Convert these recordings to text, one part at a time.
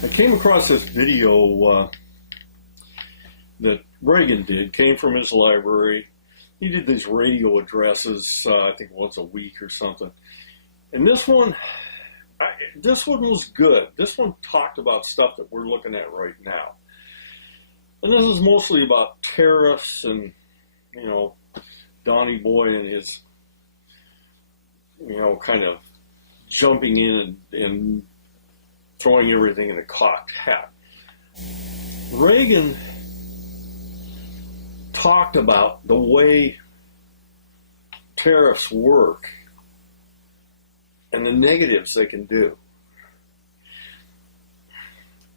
I came across this video that Reagan did, came from his library. He did these radio addresses, I think once a week or something. And this one was good. This one talked about stuff that we're looking at right now. And this is mostly about tariffs and, Donnie Boy and his, kind of jumping in and throwing everything in a cocked hat. Reagan talked about the way tariffs work and the negatives they can do.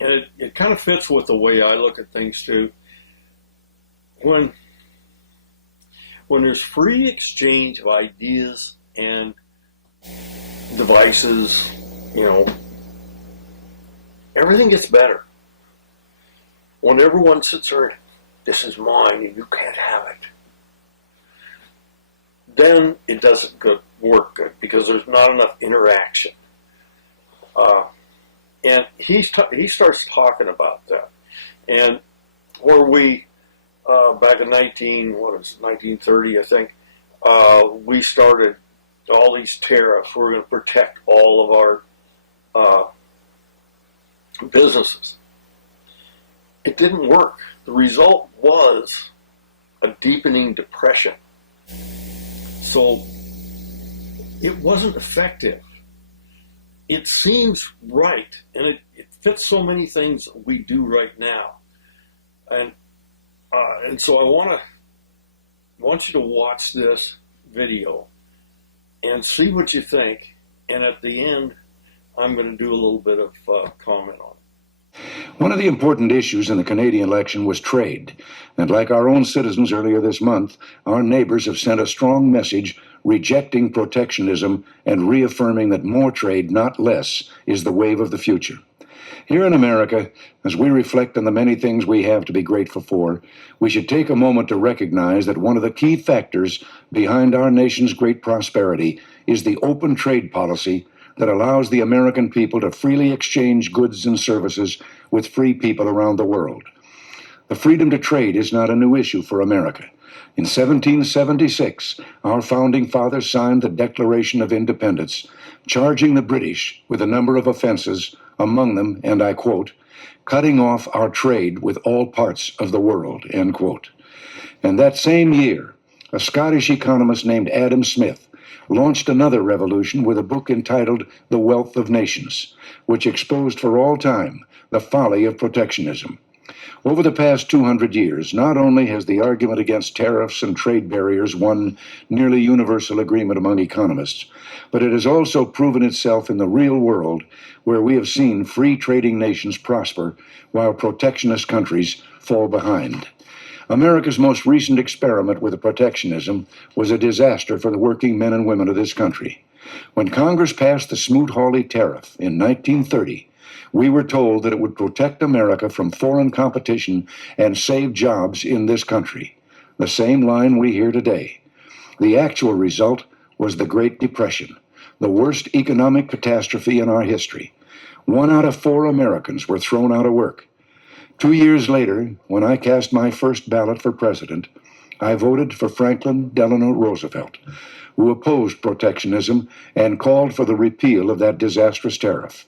And it kind of fits with the way I look at things too. When there's free exchange of ideas and devices, everything gets better. When everyone sits there, this is mine and you can't have it, then it doesn't work good because there's not enough interaction. And he starts talking about that. And where we, back in 1930, I think, we started all these tariffs. We're going to protect all of our businesses. It didn't work. The result was a deepening depression. So it wasn't effective. It seems right, and it fits so many things that we do right now. And so I want you to watch this video and see what you think. And at the end, I'm going to do a little bit of comment on it. One of the important issues in the Canadian election was trade. And like our own citizens earlier this month, our neighbors have sent a strong message rejecting protectionism and reaffirming that more trade, not less, is the wave of the future. Here in America, as we reflect on the many things we have to be grateful for, we should take a moment to recognize that one of the key factors behind our nation's great prosperity is the open trade policy that allows the American people to freely exchange goods and services with free people around the world. The freedom to trade is not a new issue for America. In 1776, our founding fathers signed the Declaration of Independence, charging the British with a number of offenses, among them, and I quote, cutting off our trade with all parts of the world, end quote. And that same year, a Scottish economist named Adam Smith launched another revolution with a book entitled The Wealth of Nations, which exposed for all time the folly of protectionism. Over the past 200 years, not only has the argument against tariffs and trade barriers won nearly universal agreement among economists, but it has also proven itself in the real world, where we have seen free trading nations prosper while protectionist countries fall behind. America's most recent experiment with protectionism was a disaster for the working men and women of this country. When Congress passed the Smoot-Hawley tariff in 1930, we were told that it would protect America from foreign competition and save jobs in this country. The same line we hear today. The actual result was the Great Depression, the worst economic catastrophe in our history. 1 out of 4 Americans were thrown out of work. 2 years later, when I cast my first ballot for president, I voted for Franklin Delano Roosevelt, who opposed protectionism and called for the repeal of that disastrous tariff.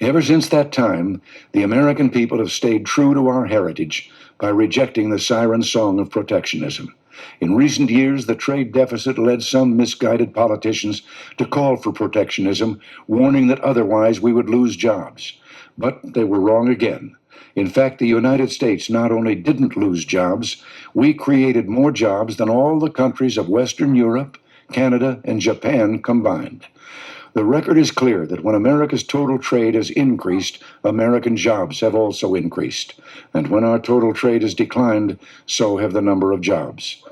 Ever since that time, the American people have stayed true to our heritage by rejecting the siren song of protectionism. In recent years, the trade deficit led some misguided politicians to call for protectionism, warning that otherwise we would lose jobs. But they were wrong again. In fact, the United States not only didn't lose jobs, we created more jobs than all the countries of Western Europe, Canada, and Japan combined. The record is clear that when America's total trade has increased, American jobs have also increased. And when our total trade has declined, so have the number of jobs.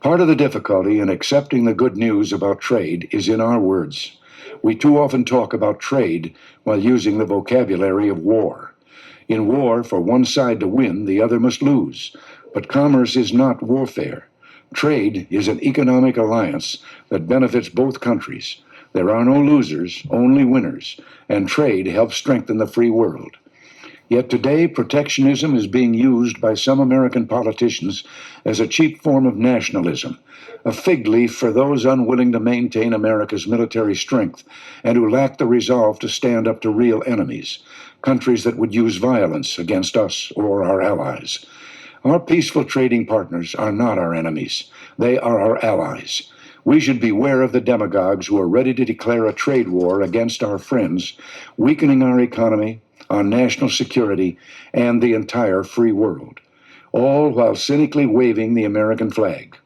Part of the difficulty in accepting the good news about trade is in our words. We too often talk about trade while using the vocabulary of war. In war, for one side to win, the other must lose. But commerce is not warfare. Trade is an economic alliance that benefits both countries. There are no losers, only winners, and trade helps strengthen the free world. Yet today, protectionism is being used by some American politicians as a cheap form of nationalism, a fig leaf for those unwilling to maintain America's military strength and who lack the resolve to stand up to real enemies, countries that would use violence against us or our allies. Our peaceful trading partners are not our enemies. They are our allies. We should beware of the demagogues who are ready to declare a trade war against our friends, weakening our economy, our national security, and the entire free world, all while cynically waving the American flag.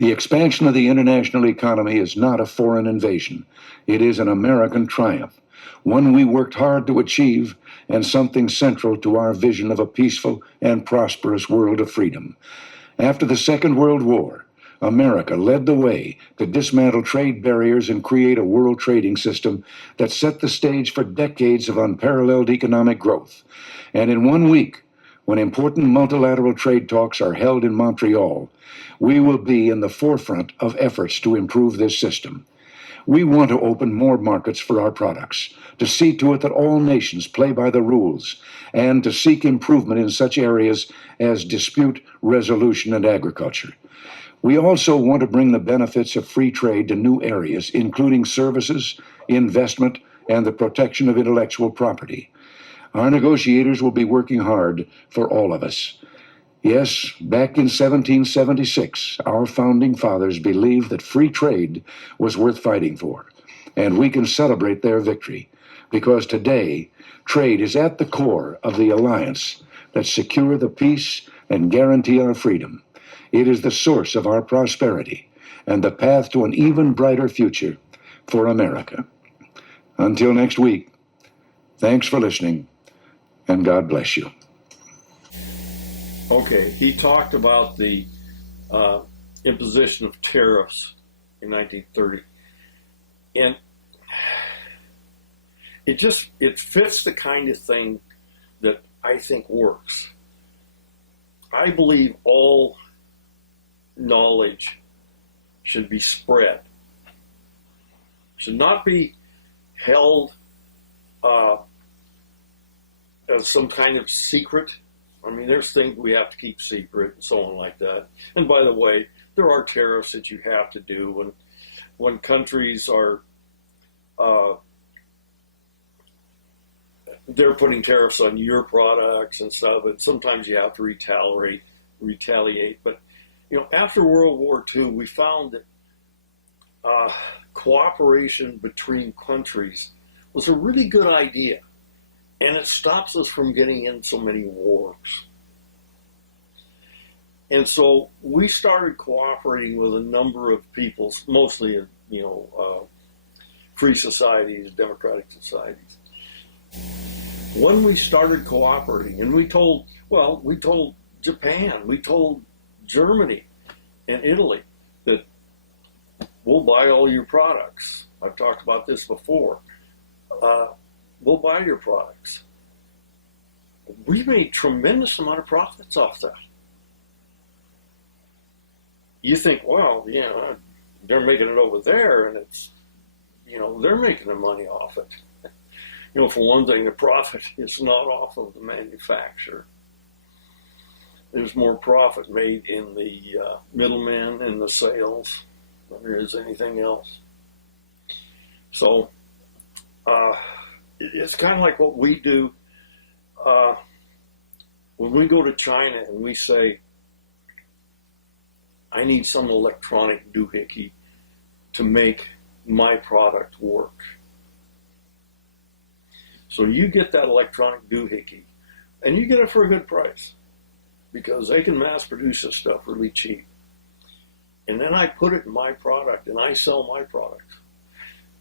The expansion of the international economy is not a foreign invasion. It is an American triumph, one we worked hard to achieve and something central to our vision of a peaceful and prosperous world of freedom. After the Second World War, America led the way to dismantle trade barriers and create a world trading system that set the stage for decades of unparalleled economic growth. And in 1 week, when important multilateral trade talks are held in Montreal, we will be in the forefront of efforts to improve this system. We want to open more markets for our products, to see to it that all nations play by the rules, and to seek improvement in such areas as dispute resolution and agriculture. We also want to bring the benefits of free trade to new areas, including services, investment, and the protection of intellectual property. Our negotiators will be working hard for all of us. Yes, back in 1776, our founding fathers believed that free trade was worth fighting for, and we can celebrate their victory, because today, trade is at the core of the alliance that secure the peace and guarantee our freedom. It is the source of our prosperity and the path to an even brighter future for America. Until next week, thanks for listening, and God bless you. Okay, he talked about the imposition of tariffs in 1930, and it fits the kind of thing that I think works. I believe all knowledge should be spread, should not be held as some kind of secret. I mean, there's things we have to keep secret and so on like that. And by the way, there are tariffs that you have to do when countries are they're putting tariffs on your products and stuff, and sometimes you have to retaliate. But after World War II, we found that cooperation between countries was a really good idea, and it stops us from getting in so many wars. And so we started cooperating with a number of peoples, mostly free societies, democratic societies. When we started cooperating, and we told Japan, we told Germany and Italy that we'll buy all your products. I've talked about this before. We'll buy your products. We made tremendous amount of profits off that. You think, well, they're making it over there, and it's, they're making the money off it. For one thing, the profit is not off of the manufacturer. There's more profit made in the middleman and the sales than there is anything else. So it's kind of like what we do when we go to China and we say, I need some electronic doohickey to make my product work. So you get that electronic doohickey, and you get it for a good price, because they can mass produce this stuff really cheap. And then I put it in my product, and I sell my product.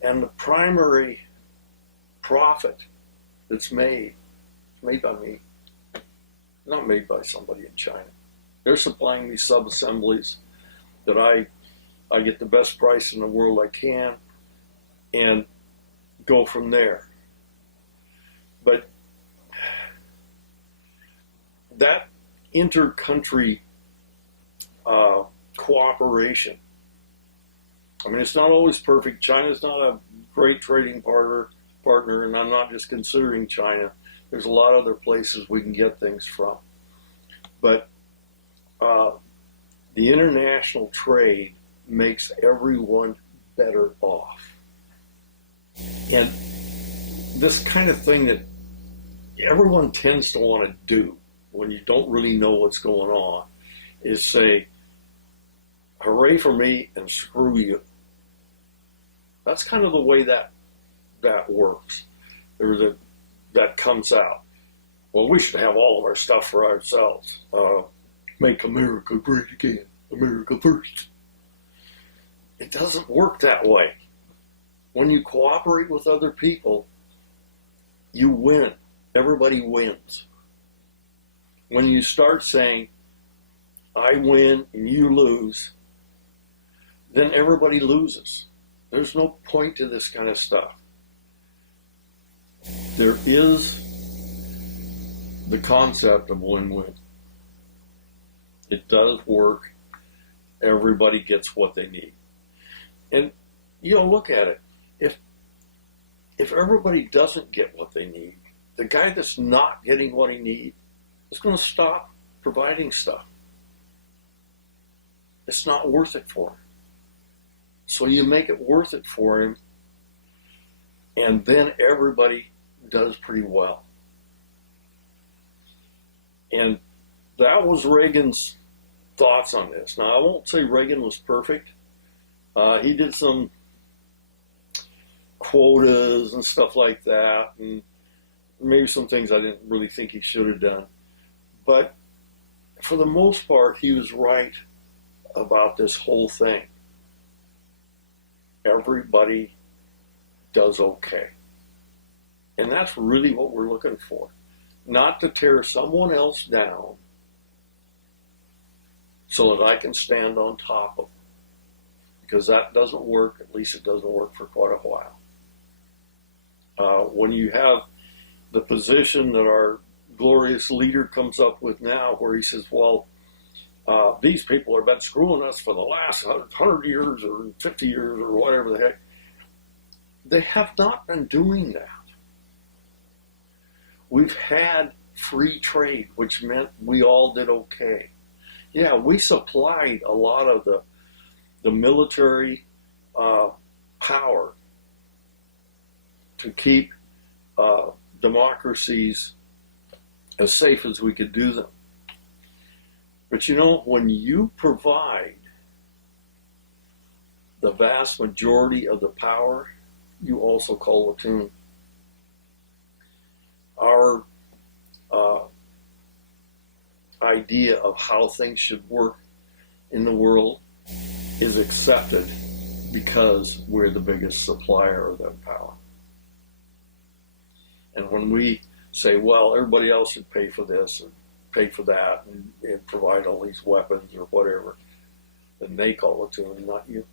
And the primary profit that's made by me, not made by somebody in China. They're supplying me sub-assemblies that I get the best price in the world I can, and go from there. But that inter-country cooperation I mean, it's not always perfect. China's not a great trading partner, and I'm not just considering China. There's a lot of other places we can get things from. But the international trade makes everyone better off. And this kind of thing that everyone tends to want to do when you don't really know what's going on is say, hooray for me and screw you. That's kind of the way that works, or that comes out. Well, we should have all of our stuff for ourselves. Make America great again. America first. It doesn't work that way. When you cooperate with other people, you win. Everybody wins. When you start saying, I win and you lose, then everybody loses. There's no point to this kind of stuff. There is the concept of win-win. It does work. Everybody gets what they need. And look at it. If everybody doesn't get what they need, the guy that's not getting what he needs is going to stop providing stuff. It's not worth it for him. So you make it worth it for him, and then everybody does pretty well. And that was Reagan's thoughts on this. Now, I won't say Reagan was perfect. He did some quotas and stuff like that, and maybe some things I didn't really think he should have done. But for the most part, he was right about this whole thing. Everybody does okay. And that's really what we're looking for. Not to tear someone else down so that I can stand on top of them. Because that doesn't work. At least it doesn't work for quite a while. When you have the position that our glorious leader comes up with now, where he says, well, these people have been screwing us for the last 100 years or 50 years or whatever the heck. They have not been doing that. We've had free trade, which meant we all did okay. Yeah, we supplied a lot of the military power to keep democracies as safe as we could do them. But when you provide the vast majority of the power, you also call the tune. Our idea of how things should work in the world is accepted because we're the biggest supplier of that power. And when we say, well, everybody else should pay for this and pay for that and provide all these weapons or whatever, then they call the tune, not you.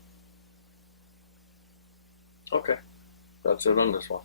Okay, that's it on this one.